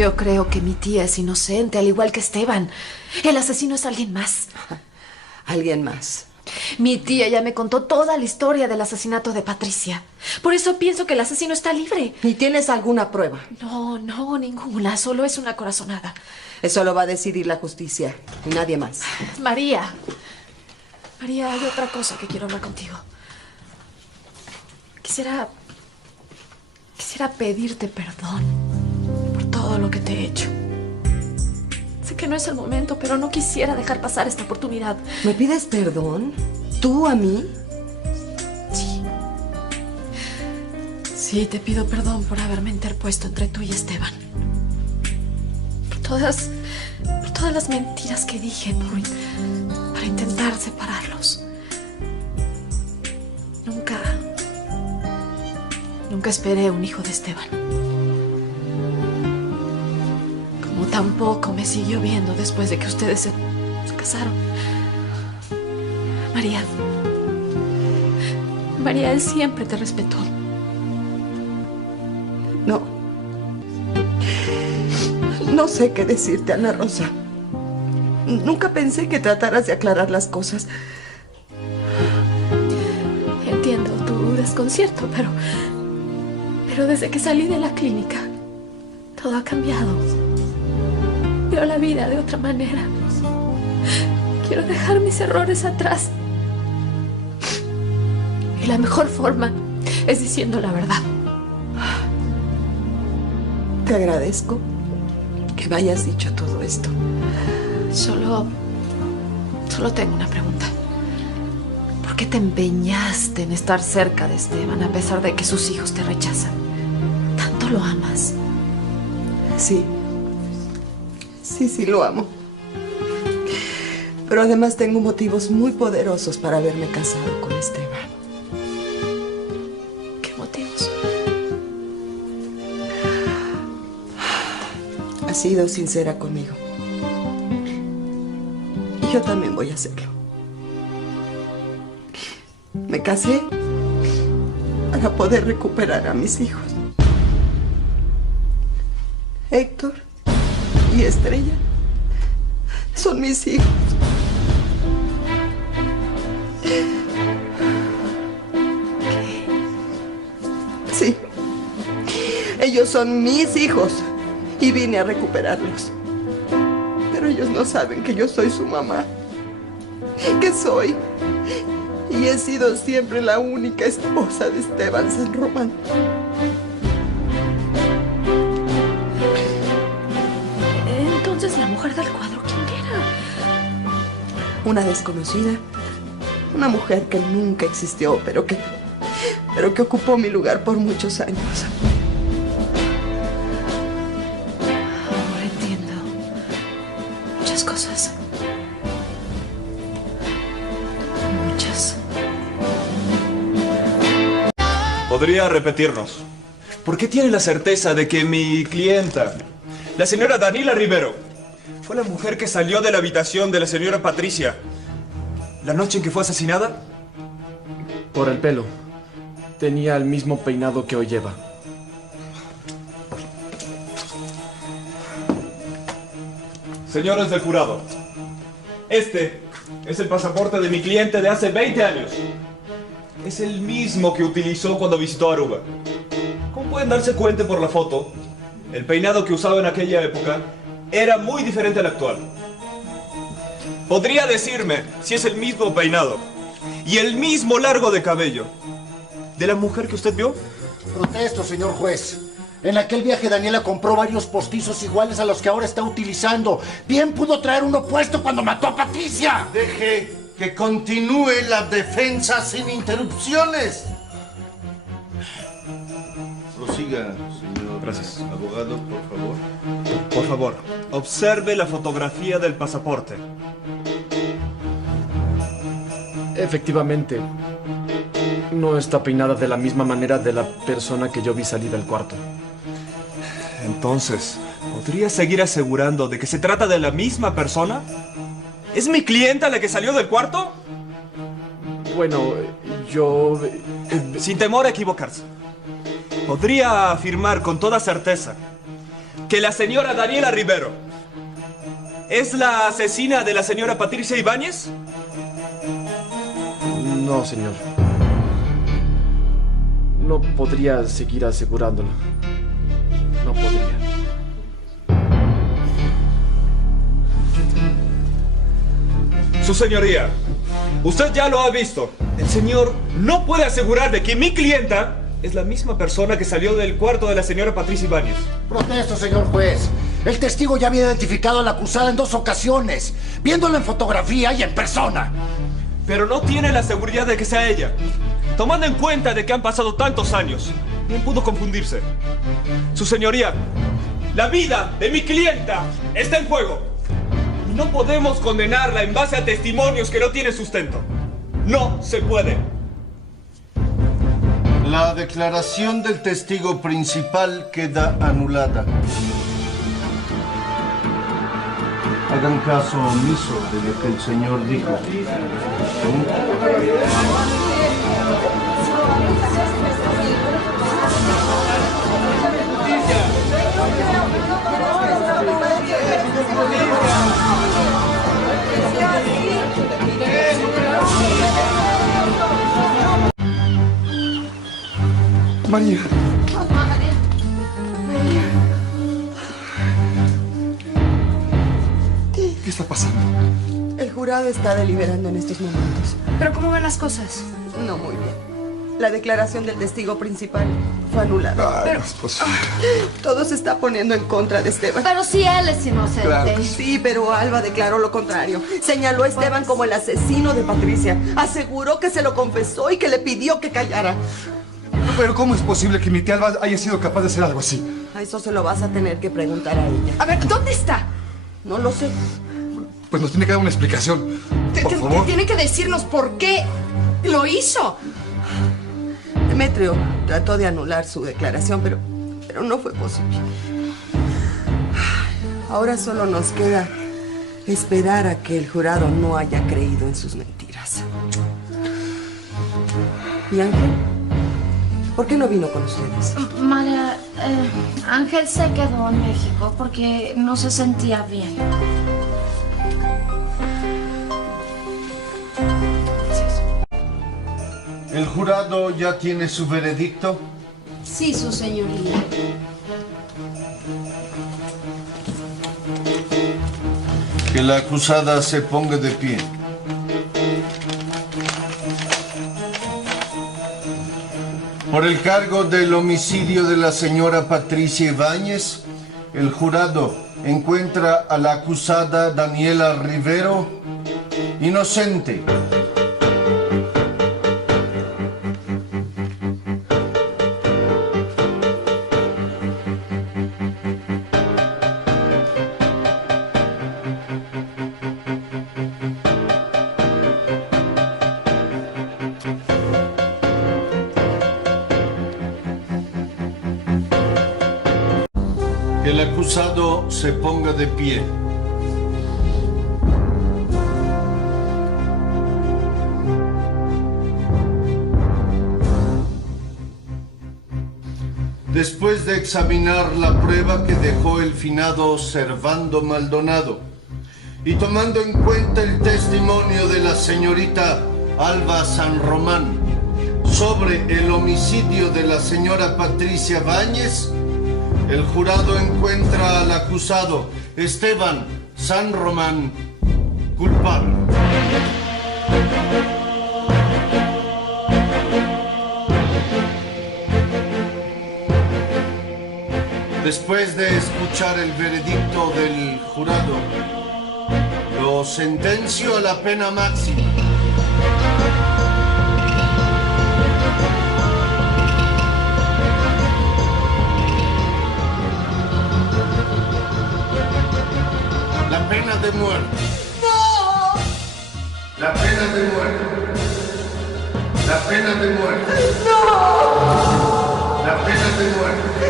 Yo creo que mi tía es inocente, al igual que Esteban. El asesino es alguien más. ¿Alguien más? Mi tía ya me contó toda la historia del asesinato de Patricia. Por eso pienso que el asesino está libre. ¿Y tienes alguna prueba? No, ninguna. Solo es una corazonada. Eso lo va a decidir la justicia y nadie más. María, hay otra cosa que quiero hablar contigo. Quisiera pedirte perdón por todo lo que te he hecho. Sé que no es el momento, pero no quisiera dejar pasar esta oportunidad. ¿Me pides perdón? ¿Tú a mí? Sí. Sí, te pido perdón por haberme interpuesto entre tú y Esteban. Por todas las mentiras que dije para intentar separarlos. Nunca esperé un hijo de Esteban. Como tampoco me siguió viendo después de que ustedes se casaron. María, él siempre te respetó. No sé qué decirte, Ana Rosa. Nunca pensé que trataras de aclarar las cosas. Entiendo tu desconcierto, pero desde que salí de la clínica, todo ha cambiado. Veo la vida de otra manera. Quiero dejar mis errores atrás. Y la mejor forma es diciendo la verdad. Te agradezco que me hayas dicho todo esto. Solo tengo una pregunta. ¿Por qué te empeñaste en estar cerca de Esteban a pesar de que sus hijos te rechazan? ¿Tanto lo amas? Sí, lo amo. Pero además tengo motivos muy poderosos para haberme casado con Esteban. ¿Qué motivos? Has sido sincera conmigo. Y yo también voy a hacerlo. Me casé para poder recuperar a mis hijos. Héctor y Estrella son mis hijos. Sí, ellos son mis hijos y vine a recuperarlos. Pero ellos no saben que yo soy su mamá, que soy y he sido siempre la única esposa de Esteban San Román. Entonces, la mujer del cuadro, ¿quién era? Una desconocida, una mujer que nunca existió, pero que ocupó mi lugar por muchos años. Ahora entiendo muchas cosas. Muchas. ¿Podría repetirnos? ¿Por qué tiene la certeza de que mi clienta, la señora Daniela Rivero, fue la mujer que salió de la habitación de la señora Patricia la noche en que fue asesinada? Por el pelo. Tenía el mismo peinado que hoy lleva. Señores del jurado, este es el pasaporte de mi cliente de hace 20 años. Es el mismo que utilizó cuando visitó Aruba. Como pueden darse cuenta por la foto, el peinado que usaba en aquella época era muy diferente al actual. ¿Podría decirme si es el mismo peinado y el mismo largo de cabello de la mujer que usted vio? Protesto, señor juez. En aquel viaje Daniela compró varios postizos iguales a los que ahora está utilizando. Bien pudo traer uno puesto cuando mató a Patricia. Deje que continúe la defensa sin interrupciones. Prosiga, señor. Gracias. Abogado, por favor. Por favor, observe la fotografía del pasaporte. Efectivamente, no está peinada de la misma manera de la persona que yo vi salir del cuarto. Entonces, ¿podría seguir asegurando de que se trata de la misma persona? ¿Es mi clienta la que salió del cuarto? Bueno, yo... Sin temor a equivocarse, podría afirmar con toda certeza que la señora Daniela Rivero es la asesina de la señora Patricia Ibáñez? No, señor. No podría seguir asegurándolo. No podría. Su señoría, usted ya lo ha visto. El señor no puede asegurar de que mi clienta es la misma persona que salió del cuarto de la señora Patricia Ibáñez. Protesto, señor juez. El testigo ya había identificado a la acusada en 2 ocasiones, viéndola en fotografía y en persona. Pero no tiene la seguridad de que sea ella. Tomando en cuenta de que han pasado tantos años, bien pudo confundirse. Su señoría, la vida de mi clienta está en juego. Y no podemos condenarla en base a testimonios que no tienen sustento. No se puede. La declaración del testigo principal queda anulada. Hagan caso omiso de lo que el señor dijo. María. ¿Qué está pasando? El jurado está deliberando en estos momentos. ¿Pero cómo van las cosas? No muy bien. La declaración del testigo principal fue anulada. Ay, no es posible. Todo se está poniendo en contra de Esteban. Pero si él es inocente. Claro. Sí, pero Alba declaró lo contrario. Señaló a Esteban como el asesino de Patricia. Aseguró que se lo confesó y que le pidió que callara. Pero ¿cómo es posible que mi tía Alba haya sido capaz de hacer algo así? A eso se lo vas a tener que preguntar a ella. A ver, ¿dónde está? No lo sé. Pues nos tiene que dar una explicación. Por favor. Tiene que decirnos por qué lo hizo. Demetrio trató de anular su declaración, pero no fue posible. Ahora solo nos queda esperar a que el jurado no haya creído en sus mentiras. ¿Y Ángel? ¿Por qué no vino con ustedes? María, Ángel se quedó en México porque no se sentía bien. ¿El jurado ya tiene su veredicto? Sí, su señoría. Que la acusada se ponga de pie. Por el cargo del homicidio de la señora Patricia Ibáñez, el jurado encuentra a la acusada Daniela Rivero inocente. Que el acusado se ponga de pie. Después de examinar la prueba que dejó el finado Servando Maldonado y tomando en cuenta el testimonio de la señorita Alba San Román sobre el homicidio de la señora Patricia Ibáñez, el jurado encuentra al acusado Esteban San Román culpable. Después de escuchar el veredicto del jurado, lo sentencio a la pena máxima. La pena de muerte. ¡No! La pena de muerte. La pena de muerte. ¡No! La pena de muerte.